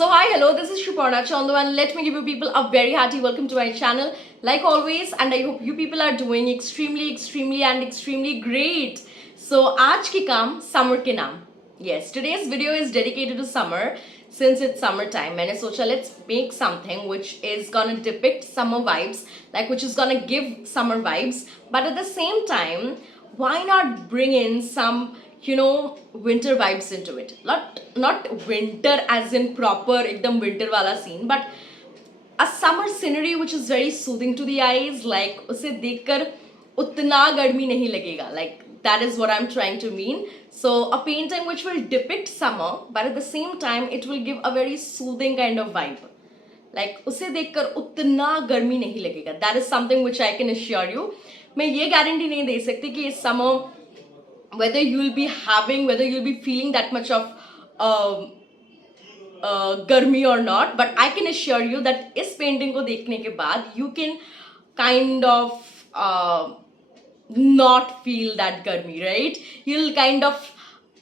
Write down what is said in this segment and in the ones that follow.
So hi, hello, this is Shuparna Chandu and let me give you people a very hearty welcome to my channel like always, and I hope you people are doing extremely great. So आज की काम summer के नाम. Yes, today's video is dedicated to summer since it's summer time. मैंने सोचा let's make something which is gonna depict summer vibes, like which is gonna give summer vibes, but at the same time why not bring in some winter vibes into it. Not winter as in proper ekdam winter wala scene, but a summer scenery which is very soothing to the eyes, like उसे देखकर उतना गर्मी नहीं लगेगा, like that is what I'm trying to mean. So a painting which will depict summer but at the same time it will give a very soothing kind of vibe, like उसे देखकर उतना गर्मी नहीं लगेगा. That is something which I can assure you. मैं ये guarantee नहीं दे सकती कि इस summer whether you'll be feeling that much of गर्मी or not, but I can assure you that इस painting को देखने के बाद you can kind of not feel that garmi, right? You'll kind of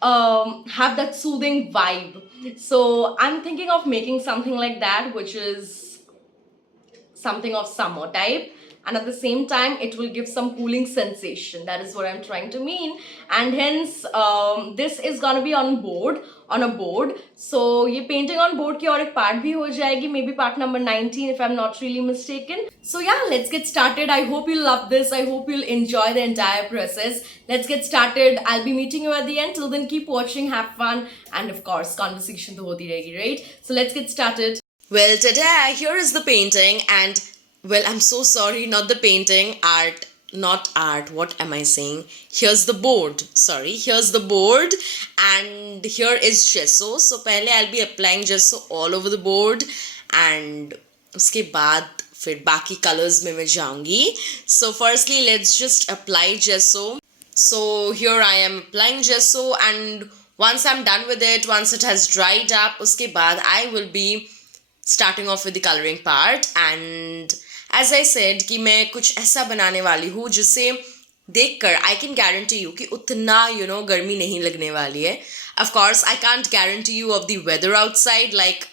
have that soothing vibe. So I'm thinking of making something like that, which is something of summer type, and at the same time it will give some cooling sensation. That is what I'm trying to mean, and hence this is gonna be on a board. So ये painting on board की और एक part भी हो जाएगी, maybe part number 19 if I'm not really mistaken. So yeah, let's get started. I hope you'll love this. I hope you'll enjoy the entire process. Let's get started. I'll be meeting you at the end. Till then, keep watching, have fun, and of course conversation तो होती रहेगी, right? So let's get started. Well, today here is the painting, and well, I'm so sorry, not the painting, not art. What am I saying? Here's the board. Sorry, here's the board, and here is gesso. So, पहले I'll be applying gesso all over the board, and उसके बाद फिर बाकी colors में मैं जाऊंगी. So, firstly, let's just apply gesso. So, here I am applying gesso, and once I'm done with it, once it has dried up, उसके बाद I will be starting off with the coloring part. And as I said कि मैं कुछ ऐसा बनाने वाली हूँ जिससे देखकर I can guarantee you कि उतना गर्मी नहीं लगने वाली है. Of course I can't guarantee you of the weather outside, like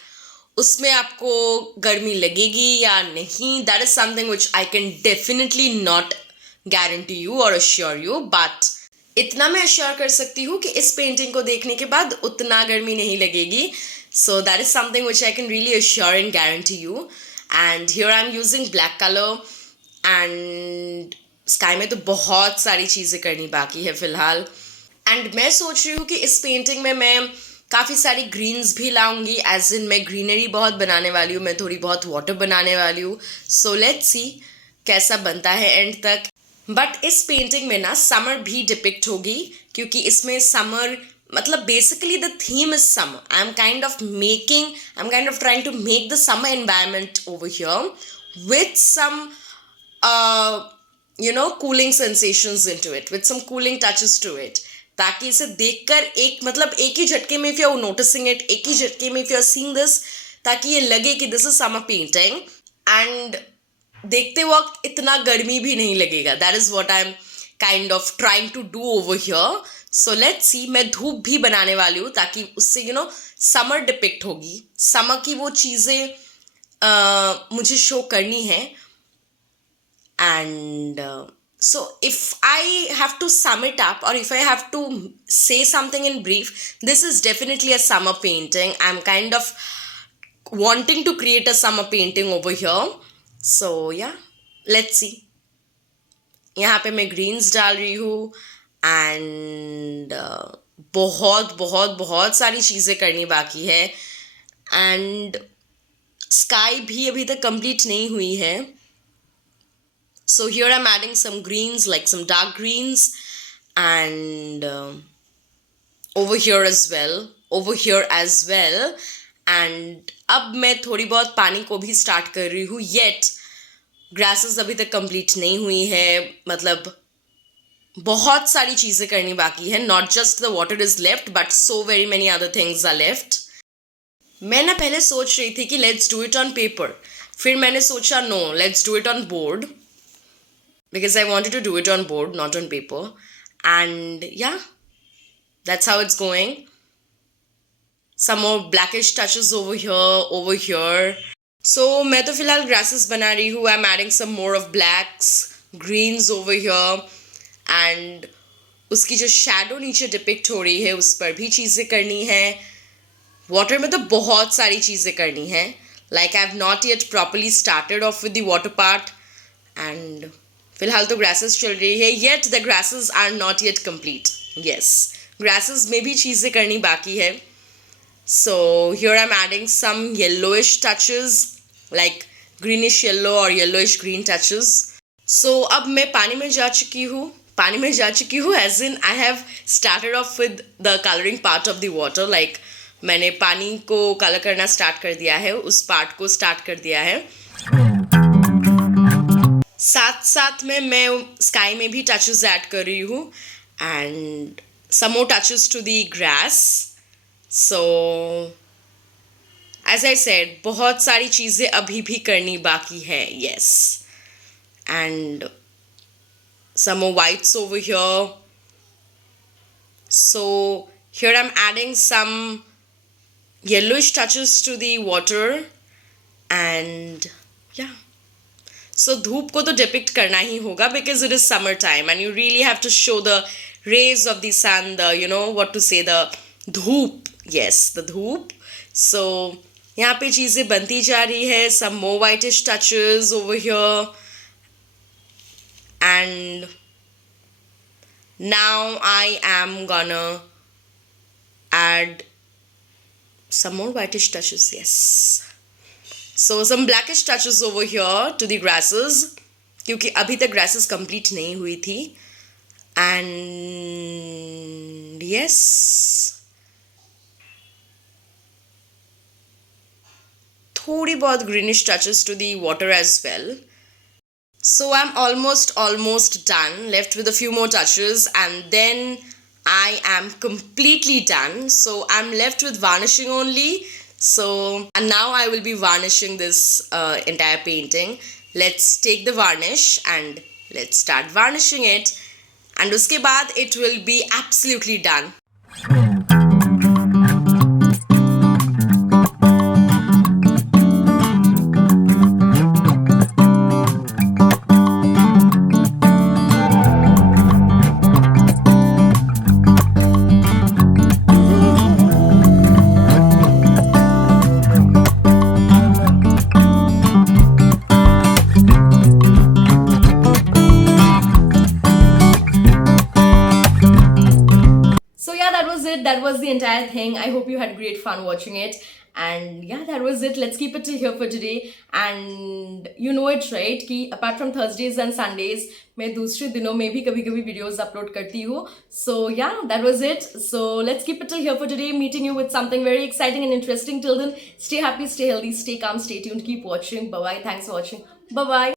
उसमें आपको गर्मी लगेगी या नहीं. That is something which I can definitely not guarantee you or assure you, but इतना मैं अश्योर कर सकती हूँ कि इस पेंटिंग को देखने के बाद उतना गर्मी नहीं लगेगी. So that is something which I can really assure and guarantee you. And here I'm using black color, and sky में तो बहुत सारी चीज़ें करनी बाकी है फ़िलहाल. And मैं सोच रही हूँ कि इस पेंटिंग में मैं काफ़ी सारी ग्रीन्स भी लाऊंगी, एज इन मैं ग्रीनरी बहुत बनाने वाली हूँ, मैं थोड़ी बहुत वाटर बनाने वाली हूँ. सो लेट्स सी कैसा बनता है एंड तक. बट इस पेंटिंग में ना समर भी डिपिक्ट होगी, क्योंकि इसमें समर मतलब basically the theme is summer. I'm kind of trying to make the summer environment over here with some cooling sensations into it, with some cooling touches to it, ताकि इसे देखकर एक ही झटके में if you're noticing it, एक ही झटके में if you're seeing this, ताकि ये लगे कि this is summer painting, and देखते वक्त इतना गर्मी भी नहीं लगेगा. That is what I'm kind of trying to do over here. So let's see. मैं धूप भी बनाने वाली हूँ ताकि उससे समर डिपिक्ट होगी, समर की वो चीज़ें मुझे शो करनी है. And so if I have to sum it up, or if I have to say something in brief, this is definitely a summer painting. I'm kind of wanting to create a summer painting over here. So yeah, let's see. यहाँ पे मैं Green's डाल रही हूँ, and बहुत बहुत बहुत सारी चीज़ें करनी बाकी है, एंड स्काई भी अभी तक कंप्लीट नहीं हुई है. So here I am adding some greens, like some dark greens, and over here as well. And अब मैं थोड़ी बहुत पानी को भी स्टार्ट कर रही हूँ. येट ग्रासेस अभी तक कंप्लीट नहीं हुई है, मतलब बहुत सारी चीज़ें करनी बाकी है. Not just the water is left, but so very many other things are left. मैं ना पहले सोच रही थी कि let's do it on paper, फिर मैंने सोचा no, let's do it on board, because I wanted to do it on board, not on paper. And yeah that's how it's going. some more blackish touches over here. So मैं तो फिलहाल grasses बना रही हूँ. I'm adding some more of blacks, greens over here, and उसकी जो shadow नीचे depict हो रही है उस पर भी चीज़ें करनी है. वाटर में तो बहुत सारी चीज़ें करनी है. Like I have not yet properly started off with the water part, and फिलहाल तो ग्रासेस चल रही है. Yet the grasses are not yet complete. Yes, grasses में भी चीज़ें करनी बाकी है. So here I am adding some yellowish touches, like greenish yellow और येलोइश ग्रीन टचेस. सो अब मैं पानी में जा चुकी हूँ as in I have started off with the colouring part of the water. Like मैंने पानी को कलर करना स्टार्ट कर दिया है, उस पार्ट को स्टार्ट कर दिया है. साथ साथ में मैं स्काई में भी टचेस ऐड कर रही हूँ, and some more touches to the grass. So as I said, बहुत सारी चीज़ें अभी भी करनी बाकी है. Yes, and some more whites over here. So here I'm adding some yellowish touches to the water, and yeah. So धूप को तो depict करना ही होगा because it is summer time and you really have to show the rays of the sun, the, you know what to say, the धूप. Yes, the धूप. So यहाँ पे चीज़ें बनती जा रही है. Some more whitish touches over here. And now I am gonna add some more whitish touches. Yes, so some blackish touches over here to the grasses, क्योंकि अभी तक grasses complete नहीं हुई थी. And yes, थोड़ी बहुत greenish touches to the water as well. So I'm almost done, left with a few more touches, and then I am completely done. So I'm left with varnishing only. So, and now I will be varnishing this entire painting. Let's take the varnish and let's start varnishing it. And uske baad it will be absolutely done. That was the entire thing. I hope you had great fun watching it. And yeah, that was it. Let's keep it till here for today. And you know it, right? कि apart from Thursdays and Sundays, मैं दूसरे दिनों में भी कभी-कभी videos upload करती हूँ. So yeah, that was it. So let's keep it till here for today. Meeting you with something very exciting and interesting. Till then, stay happy, stay healthy, stay calm, stay tuned. Keep watching. Bye bye. Thanks for watching. Bye bye.